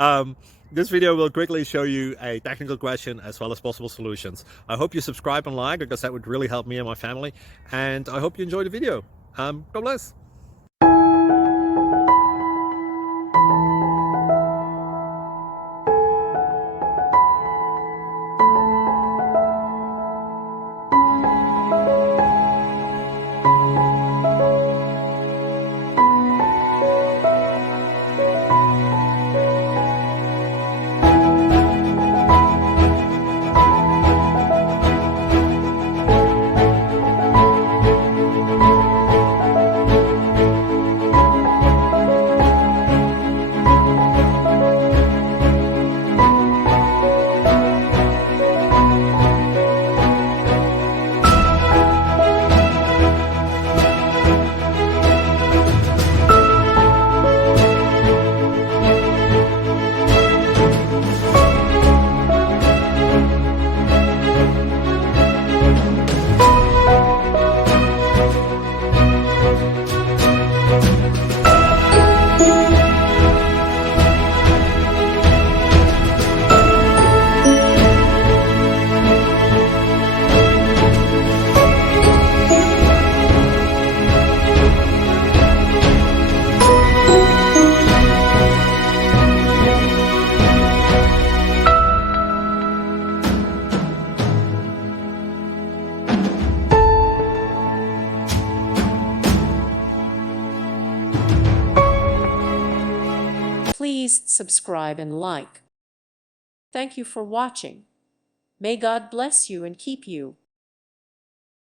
um, this video will quickly show you a technical question as well as possible solutions. I hope you subscribe and like, because that would really help me and my family. And I hope you enjoy the video. God bless. Please subscribe and like. Thank you for watching. May God bless you and keep you.